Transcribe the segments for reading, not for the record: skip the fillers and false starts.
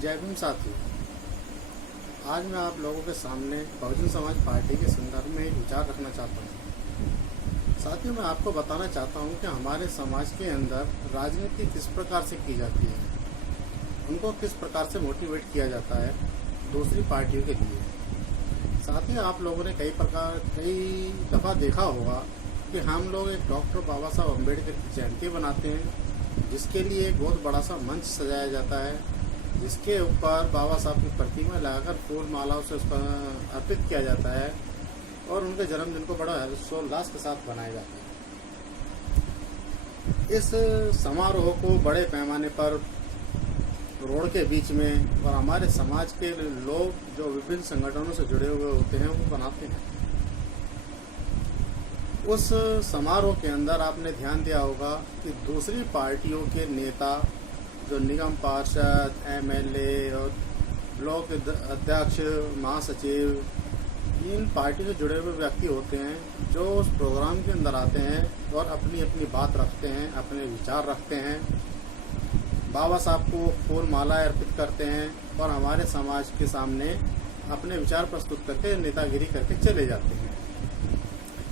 जय भीम साथियों। आज मैं आप लोगों के सामने बहुजन समाज पार्टी के संदर्भ में एक विचार रखना चाहता हूँ। साथियों, मैं आपको बताना चाहता हूँ कि हमारे समाज के अंदर राजनीति किस प्रकार से की जाती है, उनको किस प्रकार से मोटिवेट किया जाता है दूसरी पार्टियों के लिए। साथियों, आप लोगों ने कई दफ़ा देखा होगा कि हम लोग एक डॉक्टर बाबा साहब अम्बेडकर की जयंती बनाते हैं, जिसके लिए एक बहुत बड़ा सा मंच सजाया जाता है, जिसके ऊपर बाबा साहब की प्रतिमा लगाकर फूल मालाओं से उसका अर्पित किया जाता है और उनके जन्मदिन को बड़ा हर्षोल्लास के साथ मनाया जाता है। इस समारोह को बड़े पैमाने पर रोड के बीच में और हमारे समाज के लोग जो विभिन्न संगठनों से जुड़े हुए होते हैं वो बनाते हैं। उस समारोह के अंदर आपने ध्यान दिया होगा कि दूसरी पार्टियों के नेता, जो निगम पार्षद, एमएलए और ब्लॉक अध्यक्ष, महासचिव, इन पार्टियों से जुड़े हुए व्यक्ति होते हैं, जो उस प्रोग्राम के अंदर आते हैं और अपनी अपनी बात रखते हैं, अपने विचार रखते हैं, बाबा साहब को फूल मालाएं अर्पित करते हैं और हमारे समाज के सामने अपने विचार प्रस्तुत करके नेतागिरी करके चले जाते हैं।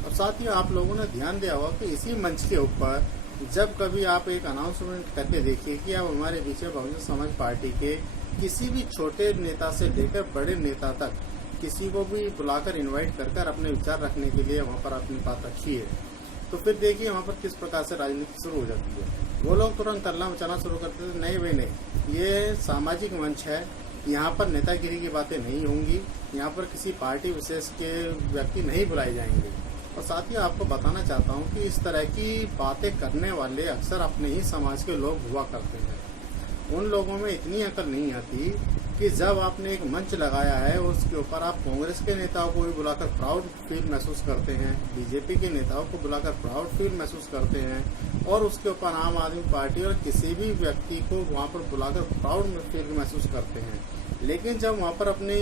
और साथ ही आप लोगों ने ध्यान दिया होगा कि इसी मंच के ऊपर जब कभी आप एक अनाउंसमेंट करके देखिए कि अब हमारे बीच में बहुजन समाज पार्टी के किसी भी छोटे नेता से लेकर बड़े नेता तक किसी को भी बुलाकर इनवाइट कर अपने विचार रखने के लिए वहाँ पर अपनी बात रखी है, तो फिर देखिए वहाँ पर किस प्रकार से राजनीति शुरू हो जाती है। वो लोग तुरंत हल्ला मचाना शुरू करते थे, नहीं भाई नहीं, ये सामाजिक मंच है, यहाँ पर नेतागिरी की बातें नहीं होंगी, यहाँ पर किसी पार्टी विशेष के व्यक्ति नहीं बुलाए जाएंगे। और साथ ही आपको बताना चाहता हूँ कि इस तरह की बातें करने वाले अक्सर अपने ही समाज के लोग हुआ करते हैं। उन लोगों में इतनी अकल नहीं आती कि जब आपने एक मंच लगाया है उसके ऊपर आप कांग्रेस के नेताओं को भी बुलाकर प्राउड फील महसूस करते हैं, बीजेपी के नेताओं को बुलाकर प्राउड फील महसूस करते हैं और उसके ऊपर आम आदमी पार्टी और किसी भी व्यक्ति को वहाँ पर बुलाकर प्राउड फील महसूस करते हैं। लेकिन जब वहाँ पर अपने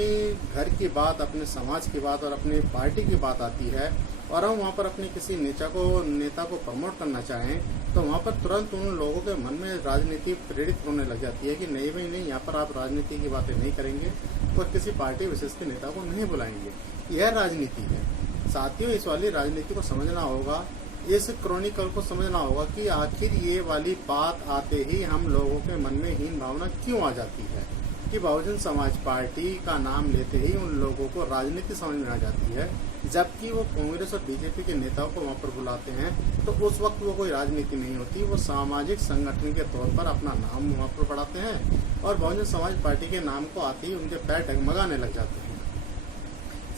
घर की बात, अपने समाज की बात और अपनी पार्टी की बात आती है और हम वहाँ पर अपने किसी नेता को प्रमोट करना चाहें, तो वहाँ पर तुरंत उन लोगों के मन में राजनीति प्रेरित होने लग जाती है कि नहीं भाई नहीं, यहाँ पर आप राजनीति की बातें नहीं करेंगे और किसी पार्टी विशेष के नेता को नहीं बुलाएंगे। यह राजनीति है। साथियों, इस वाली राजनीति को समझना होगा, इस क्रॉनिकल को समझना होगा कि आखिर ये वाली बात आते ही हम लोगों के मन में हीन भावना क्यों आ जाती है कि बहुजन समाज पार्टी का नाम लेते ही उन लोगों को राजनीति समझ में आ जाती है, जबकि वो कांग्रेस और बीजेपी के नेताओं को वहाँ पर बुलाते हैं तो उस वक्त वो कोई राजनीति नहीं होती, वो सामाजिक संगठन के तौर पर अपना नाम वहाँ पर बढ़ाते हैं और बहुजन समाज पार्टी के नाम को आते ही उनके पैर डगमगाने लग जाते हैं।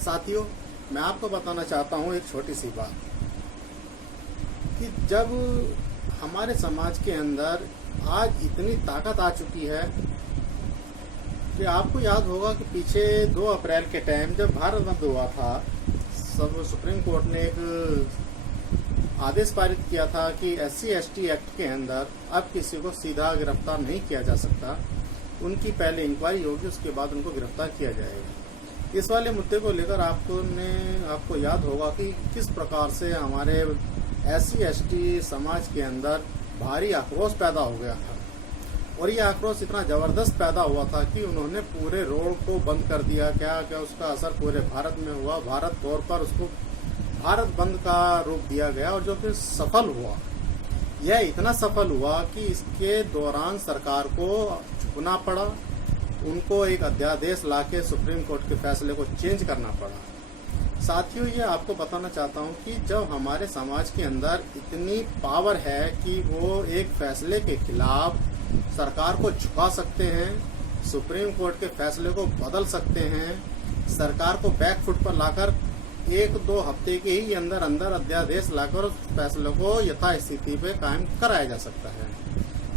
साथियों, मैं आपको बताना चाहता हूँ एक छोटी सी बात कि जब हमारे समाज के अंदर आज इतनी ताकत आ चुकी है कि आपको याद होगा कि पीछे 2 अप्रैल के टाइम जब भारत बंद हुआ था, सब सुप्रीम कोर्ट ने एक आदेश पारित किया था कि SC/ST एक्ट के अंदर अब किसी को सीधा गिरफ्तार नहीं किया जा सकता, उनकी पहले इंक्वायरी होगी, उसके बाद उनको गिरफ्तार किया जाएगा। इस वाले मुद्दे को लेकर आपको याद होगा कि किस प्रकार से हमारे SC/ST समाज के अंदर भारी आक्रोश पैदा हो गया था और ये आक्रोश इतना जबरदस्त पैदा हुआ था कि उन्होंने पूरे रोड को बंद कर दिया। क्या उसका असर पूरे भारत में हुआ, भारत तौर पर उसको भारत बंद का रूप दिया गया और जो फिर सफल हुआ, यह इतना सफल हुआ कि इसके दौरान सरकार को झुकना पड़ा, उनको एक अध्यादेश लाके सुप्रीम कोर्ट के फैसले को चेंज करना पड़ा। साथियों, ये आपको बताना चाहता हूँ कि जब हमारे समाज के अंदर इतनी पावर है कि वो एक फैसले के खिलाफ सरकार को झुका सकते हैं, सुप्रीम कोर्ट के फैसले को बदल सकते हैं, सरकार को बैक फुट पर लाकर 1-2 हफ्ते के ही अंदर अध्यादेश लाकर उस फैसले को यथास्थिति पे कायम कराया जा सकता है।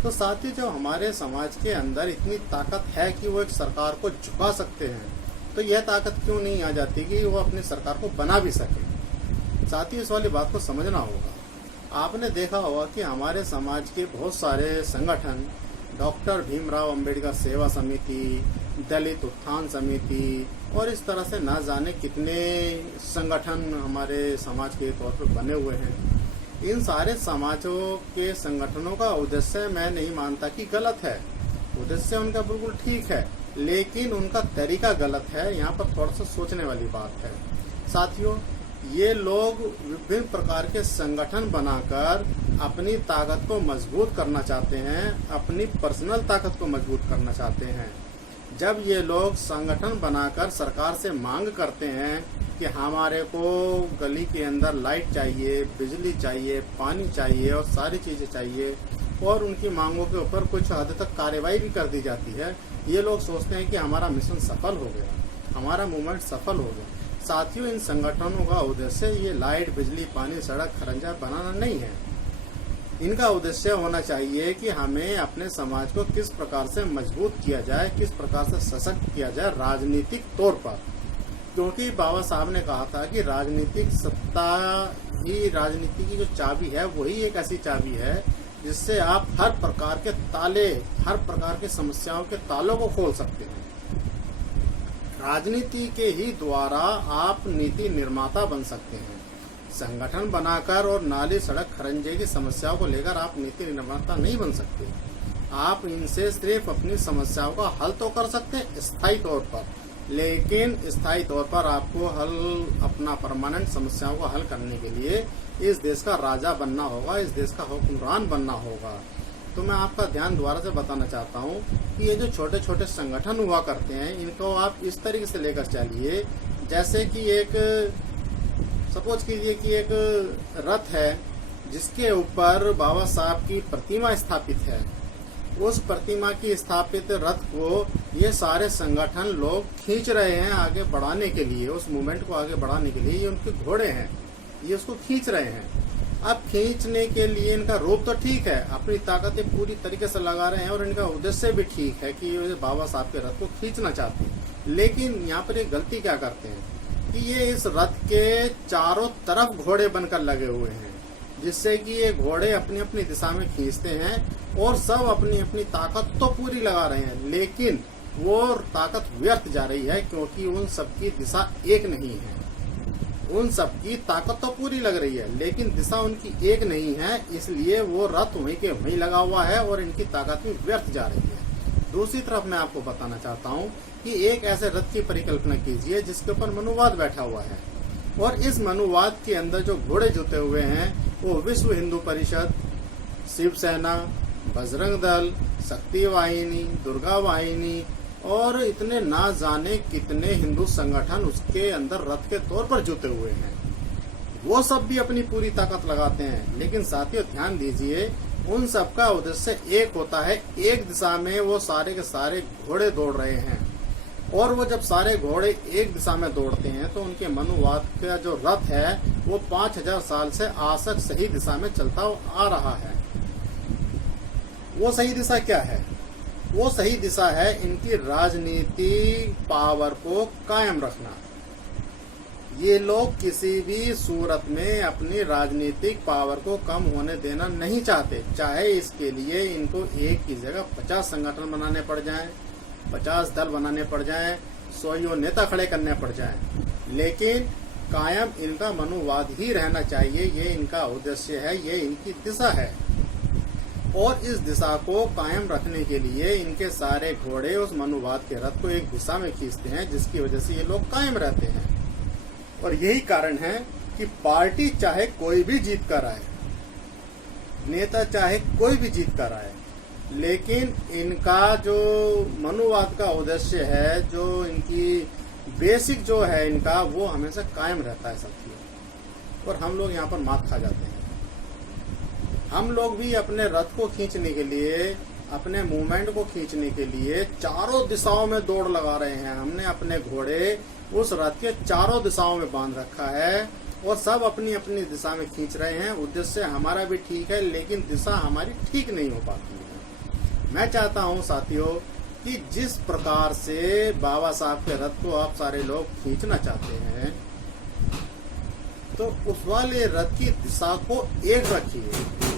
तो साथ ही जो हमारे समाज के अंदर इतनी ताकत है कि वो एक सरकार को झुका सकते हैं, तो यह ताकत क्यों नहीं आ जाती कि वो अपनी सरकार को बना भी सके। साथ ही इस वाली बात को समझना होगा। आपने देखा होगा कि हमारे समाज के बहुत सारे संगठन, डॉक्टर भीमराव अंबेडकर सेवा समिति, दलित उत्थान समिति और इस तरह से ना जाने कितने संगठन हमारे समाज के तौर पर बने हुए हैं। इन सारे समाजों के संगठनों का उद्देश्य मैं नहीं मानता कि गलत है, उद्देश्य उनका बिल्कुल ठीक है, लेकिन उनका तरीका गलत है। यहाँ पर थोड़ा सा सोचने वाली बात है साथियों। ये लोग विभिन्न प्रकार के संगठन बनाकर अपनी ताकत को मजबूत करना चाहते हैं, अपनी पर्सनल ताकत को मजबूत करना चाहते हैं। जब ये लोग संगठन बनाकर सरकार से मांग करते हैं कि हमारे को गली के अंदर लाइट चाहिए, बिजली चाहिए, पानी चाहिए और सारी चीज़ें चाहिए, और उनकी मांगों के ऊपर कुछ हद तक कार्रवाई भी कर दी जाती है, ये लोग सोचते हैं कि हमारा मिशन सफल हो गया, हमारा मूवमेंट सफल हो गया। साथियों, इन संगठनों का उद्देश्य ये लाइट, बिजली, पानी, सड़क, खरंजा बनाना नहीं है। इनका उद्देश्य होना चाहिए कि हमें अपने समाज को किस प्रकार से मजबूत किया जाए, किस प्रकार से सशक्त किया जाए राजनीतिक तौर पर। क्योंकि बाबा साहब ने कहा था कि राजनीतिक सत्ता ही राजनीति की जो चाबी है वही एक ऐसी चाबी है जिससे आप हर प्रकार के ताले, हर प्रकार के समस्याओं के तालों को खोल सकते हैं। राजनीति के ही द्वारा आप नीति निर्माता बन सकते हैं। संगठन बनाकर और नाली, सड़क, खरंजे की समस्याओं को लेकर आप नीति निर्माता नहीं बन सकते। आप इनसे सिर्फ अपनी समस्याओं का हल तो कर सकते हैं स्थायी तौर पर, लेकिन स्थायी तौर पर आपको अपना परमानेंट समस्याओं का हल करने के लिए इस देश का राजा बनना होगा, इस देश का हुक्मरान बनना होगा। तो मैं आपका ध्यान दोबारा से बताना चाहता हूँ कि ये जो छोटे छोटे संगठन हुआ करते हैं, इनको आप इस तरीके से लेकर चलिए जैसे कि एक, सपोज कीजिए कि एक रथ है जिसके ऊपर बाबा साहब की प्रतिमा स्थापित है। उस प्रतिमा की स्थापित रथ को ये सारे संगठन लोग खींच रहे हैं आगे बढ़ाने के लिए, उस मूवमेंट को आगे बढ़ाने के लिए। ये उनके घोड़े हैं, ये उसको खींच रहे हैं। अब खींचने के लिए इनका रूप तो ठीक है, अपनी ताकतें पूरी तरीके से लगा रहे हैं और इनका उद्देश्य भी ठीक है कि ये बाबा साहब के रथ को खींचना चाहते हैं। लेकिन यहाँ पर एक गलती क्या करते हैं कि ये इस रथ के चारों तरफ घोड़े बनकर लगे हुए हैं, जिससे कि ये घोड़े अपनी अपनी दिशा में खींचते हैं और सब अपनी अपनी ताकत तो पूरी लगा रहे हैं, लेकिन वो ताकत व्यर्थ जा रही है क्योंकि उन सबकी दिशा एक नहीं है। उन सबकी ताकत तो पूरी लग रही है लेकिन दिशा उनकी एक नहीं है, इसलिए वो रथ वहीं के वहीं लगा हुआ है और इनकी ताकत भी व्यर्थ जा रही है। दूसरी तरफ मैं आपको बताना चाहता हूँ कि एक ऐसे रथ की परिकल्पना कीजिए जिसके ऊपर मनुवाद बैठा हुआ है, और इस मनुवाद के अंदर जो घोड़े जुटे हुए हैं वो विश्व हिंदू परिषद, शिवसेना, बजरंग दल, शक्ति वाहिनी, दुर्गा वाहिनी और इतने ना जाने कितने हिंदू संगठन उसके अंदर रथ के तौर पर जुटे हुए हैं। वो सब भी अपनी पूरी ताकत लगाते हैं, लेकिन साथियों ध्यान दीजिए, उन सब का उद्देश्य एक होता है, एक दिशा में वो सारे के सारे घोड़े दौड़ रहे हैं। और वो जब सारे घोड़े एक दिशा में दौड़ते हैं तो उनके मनुवाद का जो रथ है वो 5000 साल से आज तक सही दिशा में चलता आ रहा है। वो सही दिशा क्या है? वो सही दिशा है इनकी राजनीतिक पावर को कायम रखना। ये लोग किसी भी सूरत में अपनी राजनीतिक पावर को कम होने देना नहीं चाहते, चाहे इसके लिए इनको एक की जगह 50 संगठन बनाने पड़ जाएं, 50 दल बनाने पड़ जाएं, 100 नेता खड़े करने पड़ जाएं, लेकिन कायम इनका मनुवाद ही रहना चाहिए। ये इनका उद्देश्य है, ये इनकी दिशा है, और इस दिशा को कायम रखने के लिए इनके सारे घोड़े उस मनुवाद के रथ को एक दिशा में खींचते हैं, जिसकी वजह से ये लोग कायम रहते हैं। और यही कारण है कि पार्टी चाहे कोई भी जीत कर आए, नेता चाहे कोई भी जीत कर आए, लेकिन इनका जो मनुवाद का उद्देश्य है, जो इनकी बेसिक जो है इनका, वो हमेशा कायम रहता है साथियों। और हम लोग यहाँ पर मात खा जाते हैं। हम लोग भी अपने रथ को खींचने के लिए, अपने मूवमेंट को खींचने के लिए चारों दिशाओं में दौड़ लगा रहे हैं। हमने अपने घोड़े उस रथ के चारों दिशाओं में बांध रखा है और सब अपनी अपनी दिशा में खींच रहे हैं। उद्देश्य हमारा भी ठीक है, लेकिन दिशा हमारी ठीक नहीं हो पाती है। मैं चाहता हूं साथियों कि जिस प्रकार से बाबा साहब के रथ को आप सारे लोग खींचना चाहते हैं, तो उस वाले रथ की दिशा को एक रखिए।